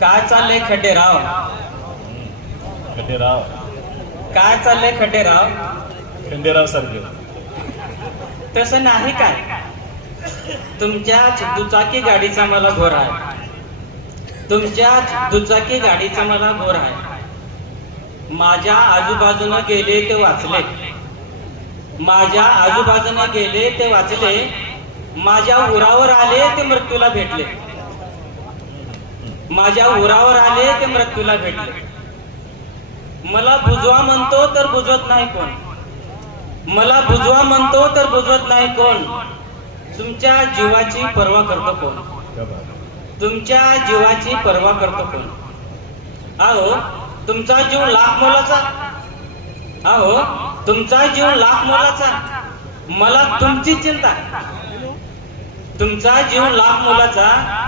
काय चाललंय खड्डेराव? खंडेराव काय चाललंय खड्डेराव? खंडेराव सारखं. तसं नाही काय. तुमच्या दुचाकी गाडीचा मला घोर आहे. तुमच्या दुचाकी गाडीचा मला घोर आहे. माझ्या आजूबाजूने गेले ते वाचले. माझ्या आजूबाजूने गेले ते वाचले. माझ्या उरावर आले ते मृत्यूला भेटले. माझ्या उरावर आले ते मृत्यूला भेटले. मला बुजवा म्हणतो तर बुजवत नाही कोण. मला बुजवा म्हणतो तर बुजवत नाही कोण. तुमच्या जीवाची पर्वा करतो कोण. तुमच्या जीवाची पर्वा करतो कोण. अहो तुमचा जीव लाख मोलाचा. अहो तुमचा जीव लाख मोलाचा. मला तुमची चिंता. तुमचा जीव लाख मोलाचा.